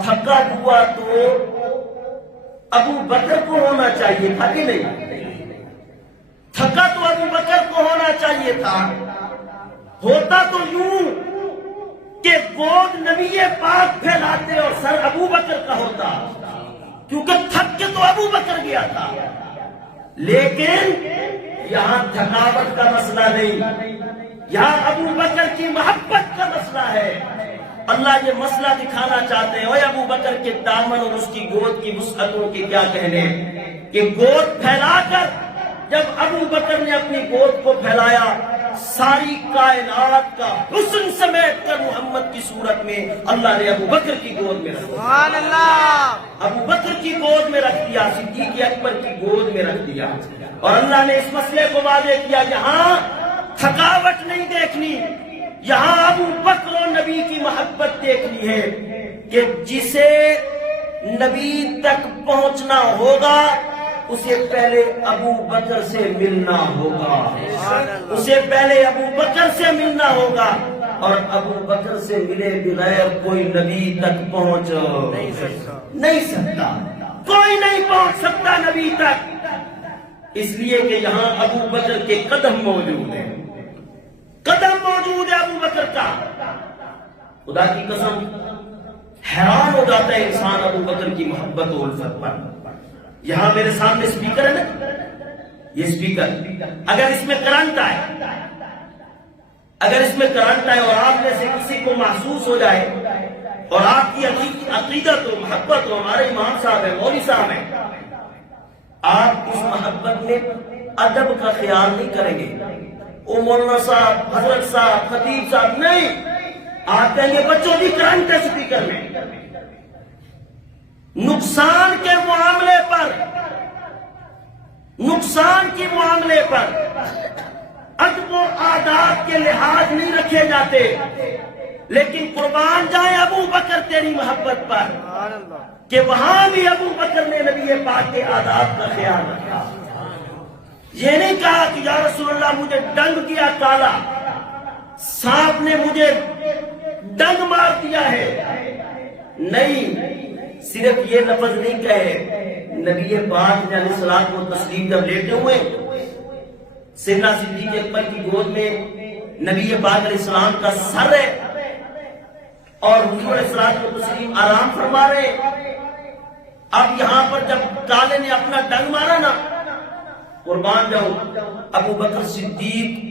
تھکا ہوا تو ابو بکر کو ہونا چاہیے تھا کہ نہیں؟ تھکا تو ابو بکر کو ہونا چاہیے تھا. ہوتا تو یوں کہ گود نبی پاک پھیلاتے اور سر ابو بکر کا ہوتا، کیونکہ تھک کے تو ابو بکر گیا تھا. لیکن یہاں تھکاوٹ کا مسئلہ نہیں، یہاں ابو بکر کی محبت کا مسئلہ ہے. اللہ یہ مسئلہ دکھانا چاہتے ہیں. اوے ابو بکر کے دامن اور اس کی گود کی وسعتوں کے کیا کہنے، کہ گود پھیلا کر جب ابو بکر نے اپنی گود کو پھیلایا، ساری کائنات کا حسن سمیٹ کر محمد کی صورت میں اللہ نے ابو بکر کی گود میں رکھ دیا. سبحان اللہ. ابو بکر کی گود میں رکھ دیا، صدیق اکبر کی گود میں رکھ دیا. اور اللہ نے اس مسئلے کو واضح کیا، یہاں تھکاوٹ نہیں دیکھنی، یہاں ابو بکر و نبی کی محبت دیکھنی ہے کہ جسے نبی تک پہنچنا ہوگا اسے پہلے ابو بکر سے ملنا ہوگا، اسے پہلے ابو بکر سے ملنا ہوگا. اور ابو بکر سے ملے بغیر کوئی نبی تک پہنچ نہیں سکتا، کوئی نہیں پہنچ سکتا نبی تک. اس لیے کہ یہاں ابو بکر کے قدم موجود ہیں، قدم موجود ہے ابو بکر کا. خدا کی قسم حیران ہو جاتا ہے انسان ابو بکر کی محبت و الفت پر. یہاں میرے سامنے سپیکر ہے نا، یہ سپیکر اگر اس میں کرنٹ آئے، اگر اس میں کرنٹ آئے اور آپ میں سے کسی کو محسوس ہو جائے اور آپ کی عقیدت و محبت و ہمارے امام صاحب ہیں، مولوی صاحب ہیں، آپ اس محبت میں ادب کا خیال نہیں کریں گے، او مولانا صاحب، حضرت صاحب، خطیب صاحب، نہیں، آپ کہیں گے بچوں کی کرنٹ ہے سپیکر میں. نقصان کے معاملے پر، نقصان کے معاملے پر ادب و آداب کے لحاظ نہیں رکھے جاتے. لیکن قربان جائے ابو بکر تیری محبت پر کہ وہاں بھی ابو بکر نے نبی پاک کے آداب کا خیال رکھا. یہ نہیں کہا کہ یا رسول اللہ مجھے ڈنگ کیا کالا، سانپ نے مجھے ڈنگ مار دیا ہے، نہیں، صرف یہ لفظ نہیں کہے. نبی پاک علیہ السلام کو تسلیم جب لیٹے ہوئے سیدنا صدیق اکبر کی گود میں نبی پاک علیہ السلام کا سر ہے اور حضور علیہ السلام کو تسلیم آرام فرما رہے. اب یہاں پر جب کالے نے اپنا ڈنگ مارا نا، قربان جاؤ، ابو بکر صدیق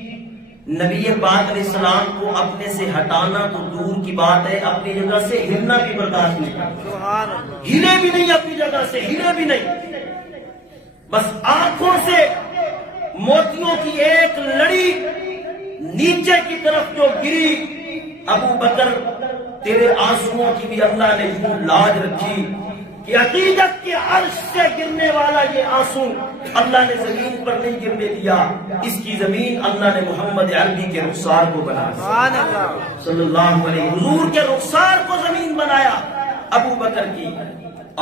نبی پاک علیہ السلام کو اپنے سے ہٹانا تو دور کی بات ہے، اپنی جگہ سے ہلنا بھی برداشت نہیں کرتا، ہلے بھی نہیں، اپنی جگہ سے ہلے بھی نہیں. بس آنکھوں سے موتیوں کی ایک لڑی نیچے کی طرف جو گری، ابو بکر تیرے آنسوؤں کی بھی اللہ نے یوں لاج رکھی کہ عقیدت کے عرش سے گرنے والا یہ آنسو اللہ نے زمین پر نہیں گرنے دیا، اس کی زمین اللہ نے محمد عربی کے رخسار کو بنایا، صلی اللہ علیہ، حضور کے رخسار کو زمین بنایا ابو بکر کی.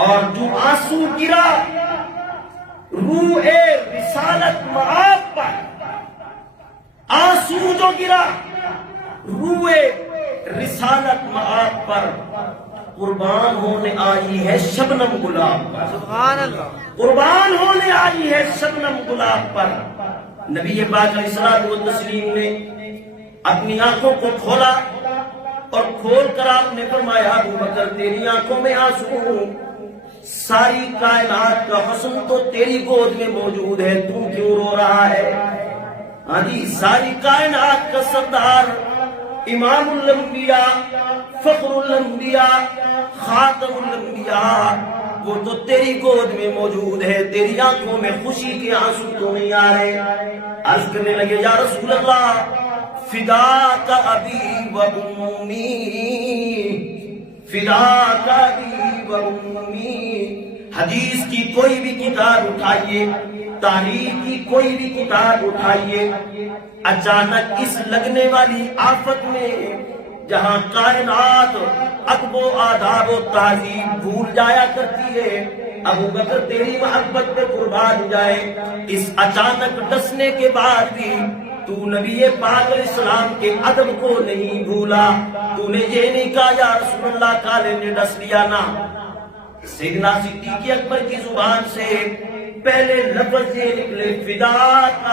اور جو آنسو گرا روح رسالت معاب پر، آنسو جو گرا روح رسالت معاب پر، قربان ہونے آئی ہے شبنم گلاب پر، سبحان اللہ. قربان ہونے آئی ہے شبنم گلاب پر. نبی پاک علیہ الصلوۃ والتسلیم نے اپنی آنکھوں کو کھولا اور کھول کر آپ نے فرمایا ابو بکر تیری آنکھوں میں آنسو، ساری کائنات کا حسن تو تیری گود میں موجود ہے، تو کیوں رو رہا ہے؟ ہاں جی، ساری کائنات کا سردار، امام الانبیاء، فخر الانبیاء، خاتم الانبیاء، وہ تو تیری گود میں موجود ہے، تیری آنکھوں میں خوشی کے آنسو تو نہیں آ رہے. عرض کرنے لگے یا رسول اللہ فداک ابی و امی، فداک ابی و امی. حدیث کی کوئی بھی کتاب اٹھائیے، تاریخ کی کوئی بھی کتاب اٹھائیے، اچانک اس لگنے والی آفت میں جہاں کائنات ادب و آداب و تہذیب بھول جایا کرتی ہے، ابو بکر تیری محبت پہ قربان جائے، اس اچانک ڈسنے کے بعد بھی تو نبی پاک علیہ السلام کے ادب کو نہیں بھولا، تو نے یہ نہیں کہا یا رسول اللہ کالے نے ڈس لیا نا۔ سیدنا صدیق اکبر کی زبان سے پہلے لفظ یہ نکلے فداک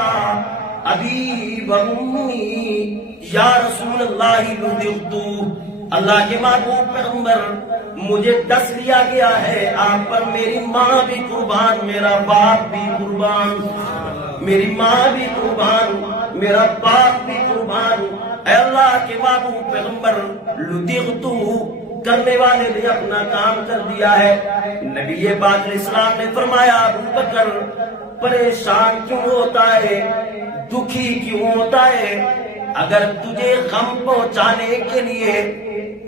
ابی و امی یا رسول اللہ لذقتو، اللہ کے محبوب پیغمبر مجھے ڈس لیا گیا ہے آپ پر، میری ماں بھی قربان، میرا باپ بھی قربان، میری ماں بھی قربان، میرا باپ بھی قربان۔ اے اللہ کے محبوب پیغمبر لذقتو، کرنے والے نے اپنا کام کر دیا ہے۔ نبی پاک علیہ السلام نے فرمایا ابو بکر پریشان کیوں ہوتا ہے، دکھی کیوں ہوتا ہے؟ اگر تجھے غم پہنچانے کے لیے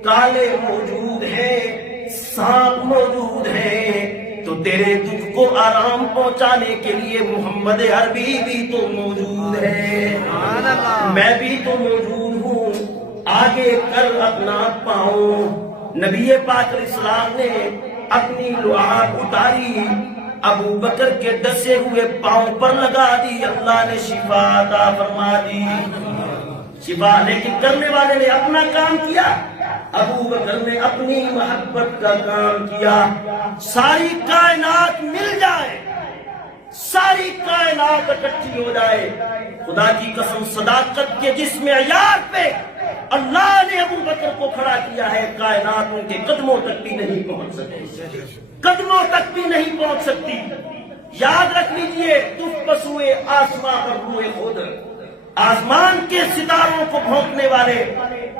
کالے موجود ہیں، سانپ موجود ہیں، تو تیرے دکھ کو آرام پہنچانے کے لیے محمد عربی بھی تو موجود ہے، میں بھی تو موجود ہوں، آگے کر اپنا پاؤں۔ نبی پاک علیہ السلام نے اپنی لعاب اتاری، ابو بکر کے ڈسے ہوئے پاؤں پر لگا دی، اللہ نے شفا عطا فرما دی، شفا۔ لیکن کرنے والے نے اپنا کام کیا، ابو بکر نے اپنی محبت کا کام کیا۔ ساری کائنات مل جائے، ساری کائنات اکٹھی ہو جائے، خدا کی قسم صداقت کے جس معیار پہ اللہ نے ابو بکر کو کھڑا کیا ہے، کائنات ان کے قدموں تک بھی نہیں پہنچ سکتی، قدموں تک بھی نہیں پہنچ سکتی۔ یاد رکھ لیجئے، تف بس ہوئے آسمان پر روئے خود، آسمان کے ستاروں کو بھونکنے والے،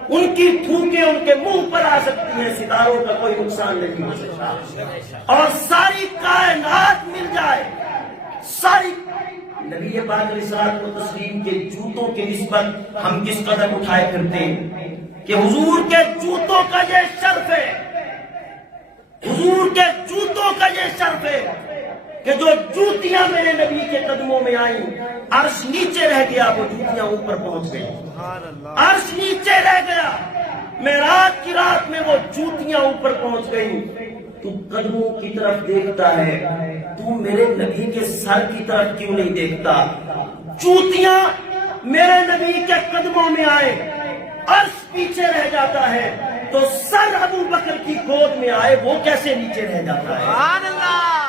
ان کی پھونکیں ان کے منہ پر آ سکتی ہیں، ستاروں کا کوئی نقصان نہیں ہو سکتا۔ اور ساری کائنات مل جائے، ساری نبی پاک علیہ الصلوۃ والتسلیم کے جوتوں کے نسبت ہم کس قدم اٹھائے پھرتے ہیں کہ حضور کے جوتوں کا یہ شرف ہے، حضور کے جوتوں کا یہ شرف ہے کہ جو جوتیاں میرے نبی کے قدموں میں آئیں، عرش نیچے رہ گیا، وہ جوتیاں اوپر پہنچ گئیں، عرش نیچے رہ گیا، معراج کی رات میں وہ جوتیاں اوپر پہنچ گئیں۔ تو قدموں کی طرف دیکھتا ہے، تو میرے نبی کے سر کی طرف کیوں نہیں دیکھتا؟ جوتیاں میرے نبی کے قدموں میں آئے، عرش پیچھے رہ جاتا ہے، تو سر ابو بکر کی گود میں آئے، وہ کیسے نیچے رہ جاتا ہے؟ سبحان اللہ۔